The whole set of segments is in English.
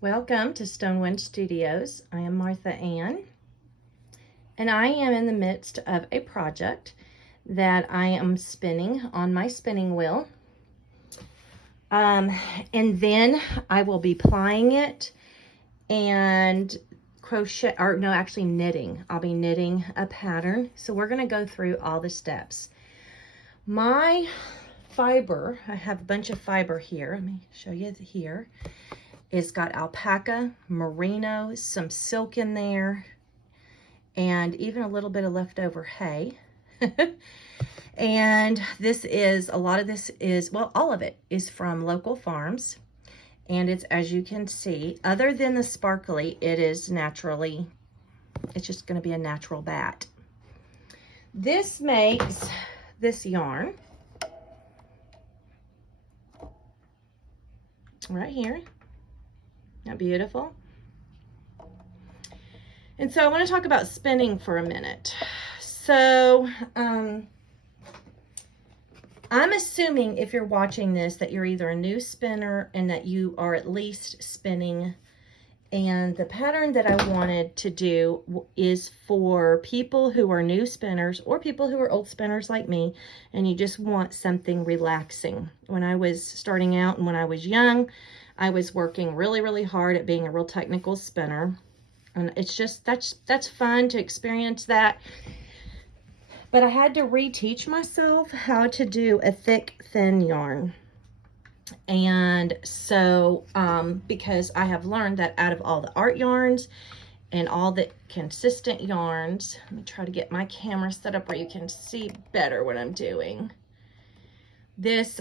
Welcome to Stonewind Studios. I am Martha Ann, and I am in the midst of a project that I am spinning on my spinning wheel. And then I will be plying it and knitting. I'll be knitting a pattern. So we're going to go through all the steps. My fiber, I have a bunch of fiber here. Let me show you here. It's got alpaca, merino, some silk in there, and even a little bit of leftover hay. And all of it is from local farms. And it's, as you can see, other than the sparkly, it's just going to be a natural batt. This makes this yarn right here. Isn't that beautiful? And so I want to talk about spinning for a minute. So I'm assuming if you're watching this that you're either a new spinner and that you are at least spinning. And the pattern that I wanted to do is for people who are new spinners or people who are old spinners like me, and you just want something relaxing. When I was starting out and when I was young, I was working really, really hard at being a real technical spinner. And it's just, that's fun to experience that. But I had to reteach myself how to do a thick, thin yarn. And so, because I have learned that out of all the art yarns and all the consistent yarns, let me try to get my camera set up where you can see better what I'm doing. This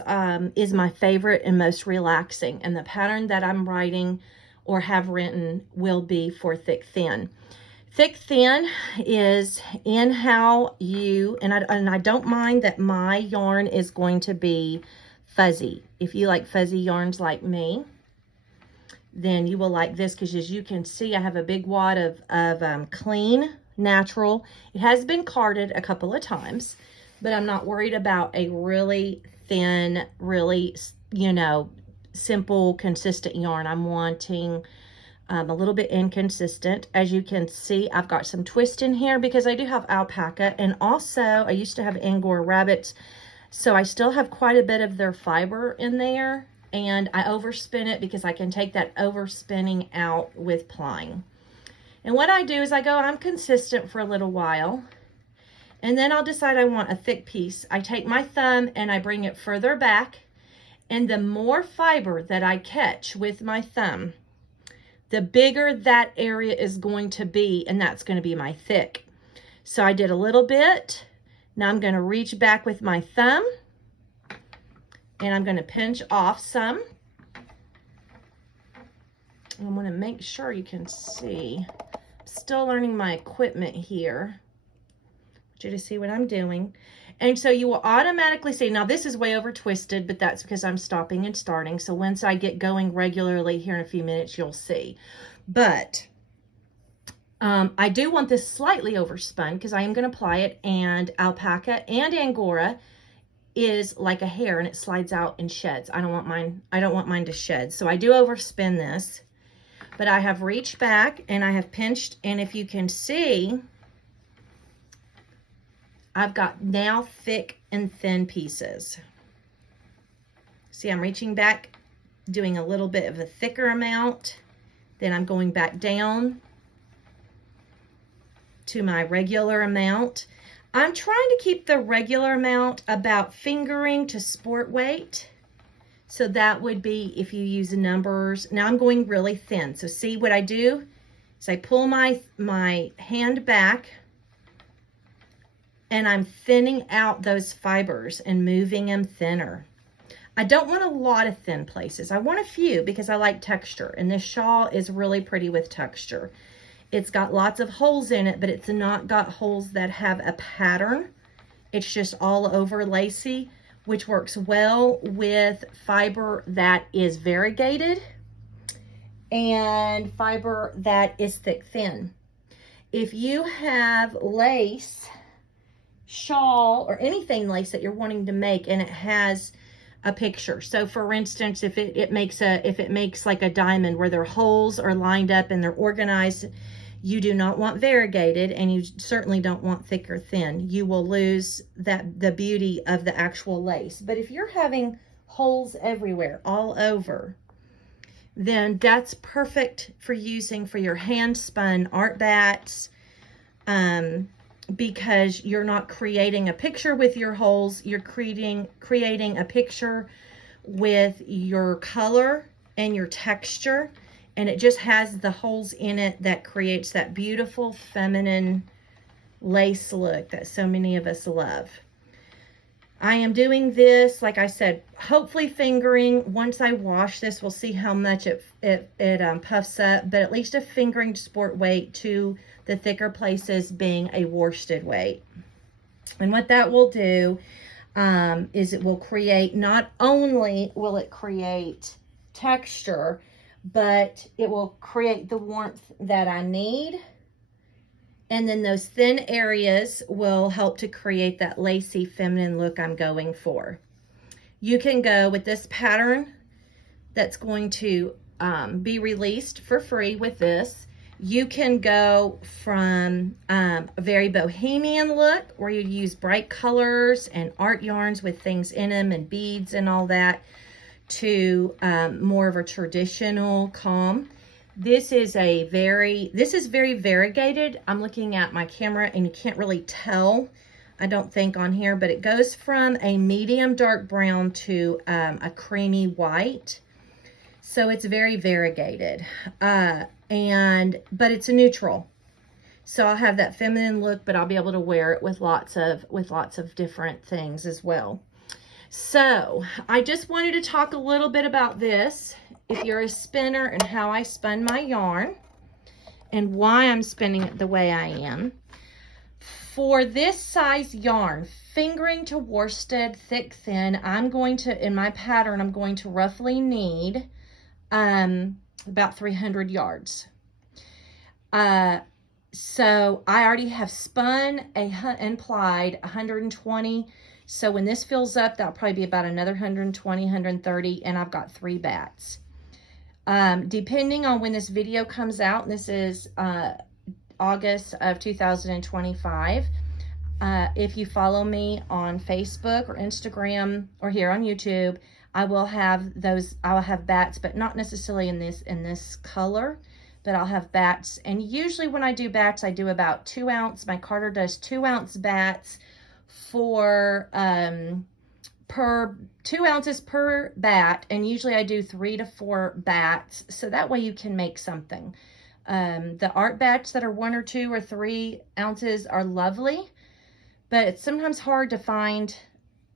is my favorite and most relaxing, and the pattern that I'm writing or have written will be for thick thin. Thick thin is in how you, and I don't mind that my yarn is going to be fuzzy. If you like fuzzy yarns like me, then you will like this, because as you can see, I have a big wad of clean, natural. It has been carded a couple of times, but I'm not worried about a really thin, really, simple, consistent yarn. I'm wanting a little bit inconsistent. As you can see, I've got some twist in here because I do have alpaca, and also I used to have Angora rabbits, so I still have quite a bit of their fiber in there, and I overspin it because I can take that overspinning out with plying. And what I do is I'm consistent for a little while, and then I'll decide I want a thick piece. I take my thumb and I bring it further back, and the more fiber that I catch with my thumb, the bigger that area is going to be, and that's going to be my thick. So I did a little bit. Now I'm going to reach back with my thumb, and I'm going to pinch off some. I'm going to make sure you can see. I'm still learning my equipment here. I want you to see what I'm doing. And so you will automatically see, now this is way over twisted, but that's because I'm stopping and starting. So once I get going regularly here in a few minutes, you'll see. But I do want this slightly overspun because I am going to apply it, and alpaca and Angora is like a hair and it slides out and sheds. I don't want mine to shed. So I do overspin this, but I have reached back and I have pinched, and if you can see, I've got now thick and thin pieces. See, I'm reaching back, doing a little bit of a thicker amount. Then I'm going back down to my regular amount. I'm trying to keep the regular amount about fingering to sport weight. So that would be if you use the numbers. Now I'm going really thin. So see what I do is I pull my hand back, and I'm thinning out those fibers and moving them thinner. I don't want a lot of thin places. I want a few because I like texture, and this shawl is really pretty with texture. It's got lots of holes in it, but it's not got holes that have a pattern. It's just all over lacy, which works well with fiber that is variegated and fiber that is thick thin. If you have lace, shawl, or anything lace that you're wanting to make, and it has a picture. So for instance, if it makes like a diamond where their holes are lined up and they're organized, you do not want variegated, and you certainly don't want thick or thin. You will lose the beauty of the actual lace. But if you're having holes everywhere, all over, then that's perfect for using for your hand spun art bats, because you're not creating a picture with your holes. You're creating a picture with your color and your texture, and it just has the holes in it that creates that beautiful feminine lace look that so many of us love. I am doing this, like I said, hopefully fingering. Once I wash this, we'll see how much it puffs up, but at least a fingering sport weight to the thicker places being a worsted weight. And what that will do is it will create, not only will it create texture, but it will create the warmth that I need. And then those thin areas will help to create that lacy feminine look I'm going for. You can go with this pattern that's going to be released for free with this. You can go from a very bohemian look where you use bright colors and art yarns with things in them and beads and all that, to more of a traditional calm. This is very variegated. I'm looking at my camera and you can't really tell, I don't think, on here, but it goes from a medium dark brown to a creamy white. So it's very variegated, but it's a neutral. So I'll have that feminine look, but I'll be able to wear it with lots of different things as well. So I just wanted to talk a little bit about this. If you're a spinner, and how I spun my yarn and why I'm spinning it the way I am. For this size yarn, fingering to worsted, thick, thin, I'm going to, in my pattern, I'm going to roughly need about 300 yards. So I already have spun and plied 120. So when this fills up, that'll probably be about another 120, 130, and I've got 3 bats. Depending on when this video comes out, and this is August of 2025, if you follow me on Facebook or Instagram or here on YouTube, I will have bats, but not necessarily in this color, but I'll have bats. And usually when I do bats, I do about 2 ounce. My carder does 2 ounce bats for 2 ounces per bat, and usually I do 3 to 4 bats, so that way you can make something. The art bats that are 1 or 2 or 3 ounces are lovely, but it's sometimes hard to find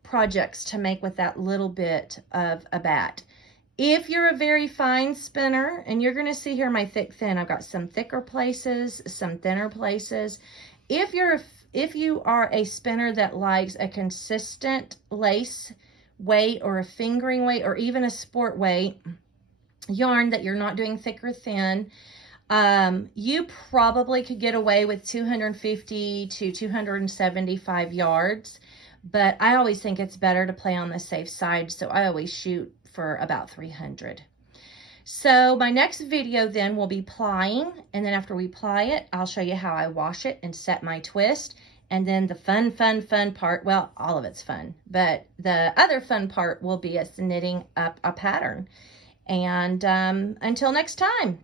projects to make with that little bit of a bat. If you're a very fine spinner, and you're going to see here my thick thin, I've got some thicker places, some thinner places. If you are a spinner that likes a consistent lace weight or a fingering weight or even a sport weight yarn that you're not doing thick or thin, you probably could get away with 250 to 275 yards, but I always think it's better to play on the safe side, so I always shoot for about 300. So my next video then will be plying, and then after we ply it, I'll show you how I wash it and set my twist. And then the fun part, well, all of it's fun, but the other fun part will be us knitting up a pattern. And until next time.